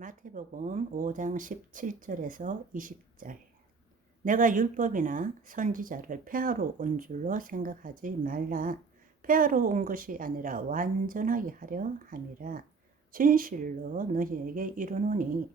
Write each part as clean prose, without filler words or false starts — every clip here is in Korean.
마태복음 5장 17절에서 20절. 내가 율법이나 선지자를 폐하러 온 줄로 생각하지 말라. 폐하러 온 것이 아니라 완전하게 하려 함이라. 진실로 너희에게 이르노니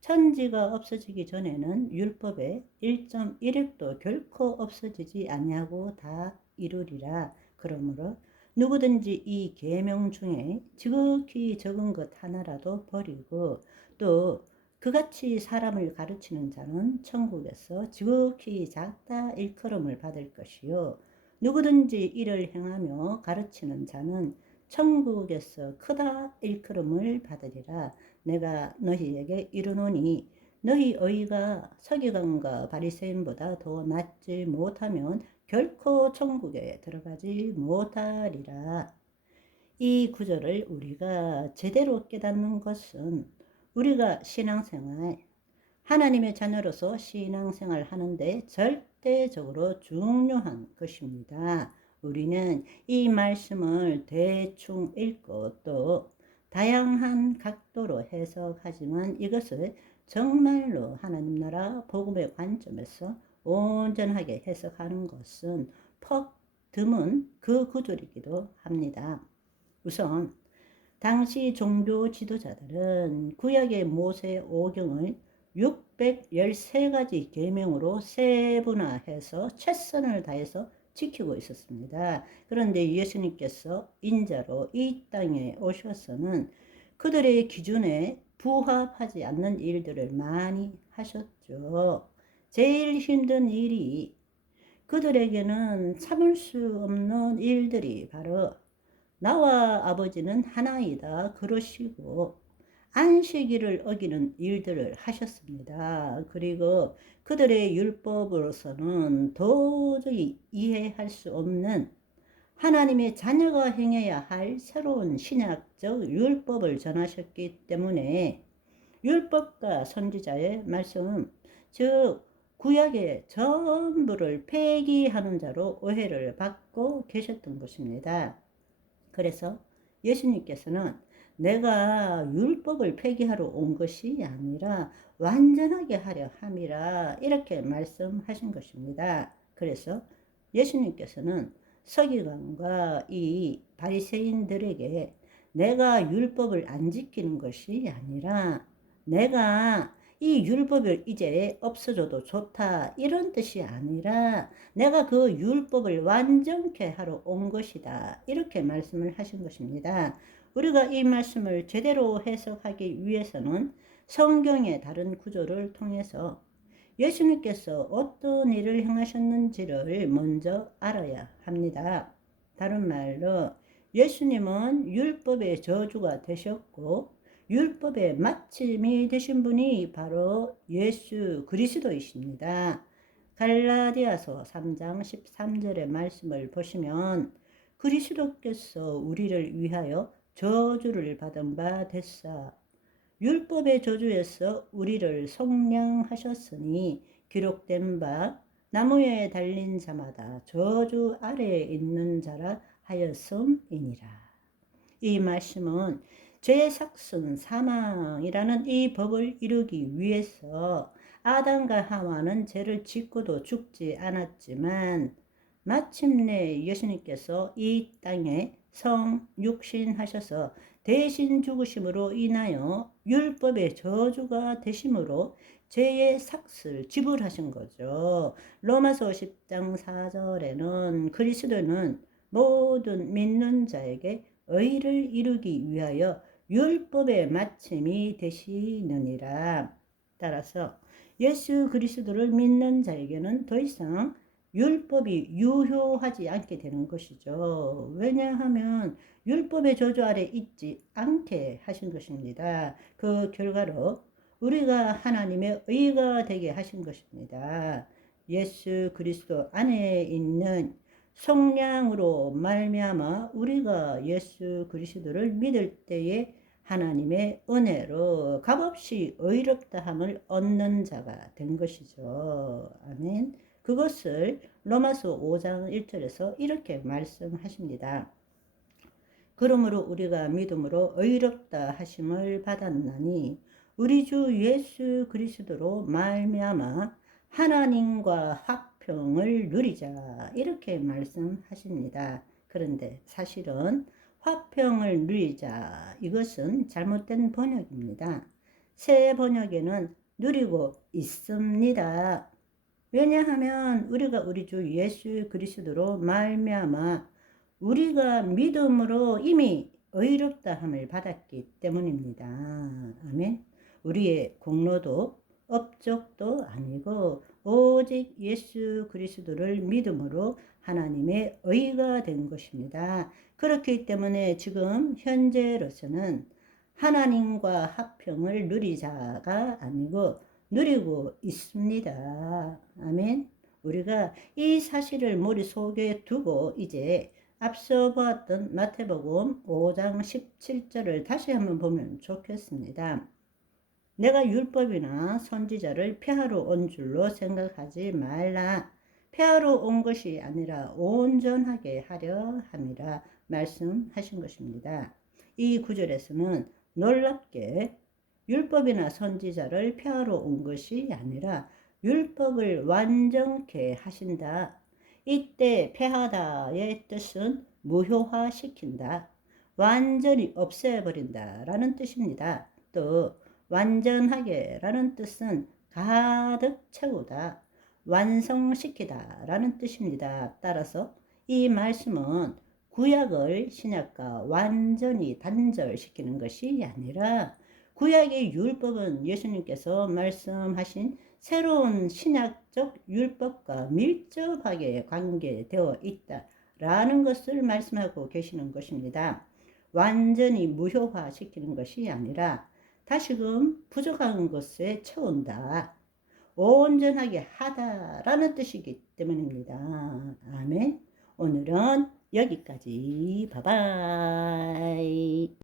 천지가 없어지기 전에는 율법의 1.1획도 결코 없어지지 아니하고 다 이루리라. 그러므로 누구든지 이 계명 중에 지극히 적은 것 하나라도 버리고 또 그같이 사람을 가르치는 자는 천국에서 지극히 작다 일컬음을 받을 것이요 누구든지 이를 행하며 가르치는 자는 천국에서 크다 일컬음을 받으리라. 내가 너희에게 이르노니 너희 의가 서기관과 바리새인보다 더 낫지 못하면 결코 천국에 들어가지 못하리라. 이 구절을 우리가 제대로 깨닫는 것은 우리가 신앙생활, 하나님의 자녀로서 신앙생활 하는데 절대적으로 중요한 것입니다. 우리는 이 말씀을 대충 읽고 또 다양한 각도로 해석하지만 이것을 정말로 하나님 나라 복음의 관점에서 온전하게 해석하는 것은 퍽 드문 그 구절이기도 합니다. 우선 당시 종교 지도자들은 구약의 모세 오경을 613가지 계명으로 세분화해서 최선을 다해서 지키고 있었습니다. 그런데 예수님께서 인자로 이 땅에 오셔서는 그들의 기준에 부합하지 않는 일들을 많이 하셨죠. 제일 힘든 일이 그들에게는 참을 수 없는 일들이 바로 나와 아버지는 하나이다 그러시고 안식일을 어기는 일들을 하셨습니다. 그리고 그들의 율법으로서는 도저히 이해할 수 없는 하나님의 자녀가 행해야 할 새로운 신약적 율법을 전하셨기 때문에 율법과 선지자의 말씀, 즉 구약의 전부를 폐기하는 자로 오해를 받고 계셨던 것입니다. 그래서 예수님께서는 내가 율법을 폐기하러 온 것이 아니라 완전하게 하려 함이라 이렇게 말씀하신 것입니다. 그래서 예수님께서는 서기관과 이 바리새인들에게 내가 율법을 안 지키는 것이 아니라 내가 이 율법을 이제 없어져도 좋다 이런 뜻이 아니라 내가 그 율법을 완전케 하러 온 것이다 이렇게 말씀을 하신 것입니다. 우리가 이 말씀을 제대로 해석하기 위해서는 성경의 다른 구조를 통해서 예수님께서 어떤 일을 행하셨는지를 먼저 알아야 합니다. 다른 말로 예수님은 율법의 저주가 되셨고 율법의 마침이 되신 분이 바로 예수 그리스도이십니다. 갈라디아서 3장 13절의 말씀을 보시면 그리스도께서 우리를 위하여 저주를 받은 바 됐사 율법의 저주에서 우리를 속량하셨으니 기록된 바 나무에 달린 자마다 저주 아래에 있는 자라 하였음이니라. 이 말씀은 죄의 삭은 사망이라는 이 법을 이루기 위해서 아담과 하와는 죄를 짓고도 죽지 않았지만 마침내 예수님께서 이 땅에 성육신하셔서 대신 죽으심으로 인하여 율법의 저주가 되심으로 죄의 삭을 지불하신 거죠. 로마서 10장 4절에는 그리스도는 모든 믿는 자에게 의를 이루기 위하여 율법의 마침이 되시느니라. 따라서 예수 그리스도를 믿는 자에게는 더 이상 율법이 유효하지 않게 되는 것이죠. 왜냐하면 율법의 저주 아래 있지 않게 하신 것입니다. 그 결과로 우리가 하나님의 의가 되게 하신 것입니다. 예수 그리스도 안에 있는 속량으로 말미암아 우리가 예수 그리스도를 믿을 때에 하나님의 은혜로 값없이 의롭다함을 얻는 자가 된 것이죠. 아멘. 그것을 로마서 5장 1절에서 이렇게 말씀하십니다. 그러므로 우리가 믿음으로 의롭다 하심을 받았나니 우리 주 예수 그리스도로 말미암아 하나님과 화평을 누리자 이렇게 말씀하십니다. 그런데 사실은 화평을 누리자 이것은 잘못된 번역입니다. 새 번역에는 누리고 있습니다. 왜냐하면 우리가 우리 주 예수 그리스도로 말미암아 우리가 믿음으로 이미 의롭다함을 받았기 때문입니다. 아멘. 우리의 공로도 업적도 아니고 오직 예수 그리스도를 믿음으로 하나님의 의가 된 것입니다. 그렇기 때문에 지금 현재로서는 하나님과 화평을 누리자가 아니고 누리고 있습니다. 아멘. 우리가 이 사실을 머릿속에 두고 이제 앞서 보았던 마태복음 5장 17절을 다시 한번 보면 좋겠습니다. 내가 율법이나 선지자를 폐하러 온 줄로 생각하지 말라. 폐하러 온 것이 아니라 온전하게 하려 함이라 말씀하신 것입니다. 이 구절에서는 놀랍게 율법이나 선지자를 폐하러 온 것이 아니라 율법을 완전케 하신다. 이때 폐하다의 뜻은 무효화시킨다. 완전히 없애버린다 라는 뜻입니다. 또 완전하게 라는 뜻은 가득 채우다, 완성시키다 라는 뜻입니다. 따라서 이 말씀은 구약을 신약과 완전히 단절시키는 것이 아니라 구약의 율법은 예수님께서 말씀하신 새로운 신약적 율법과 밀접하게 관계되어 있다라는 것을 말씀하고 계시는 것입니다. 완전히 무효화시키는 것이 아니라 다시금 부족한 것에 채운다. 온전하게 하다라는 뜻이기 때문입니다. 아멘. 오늘은 여기까지. 바이바이.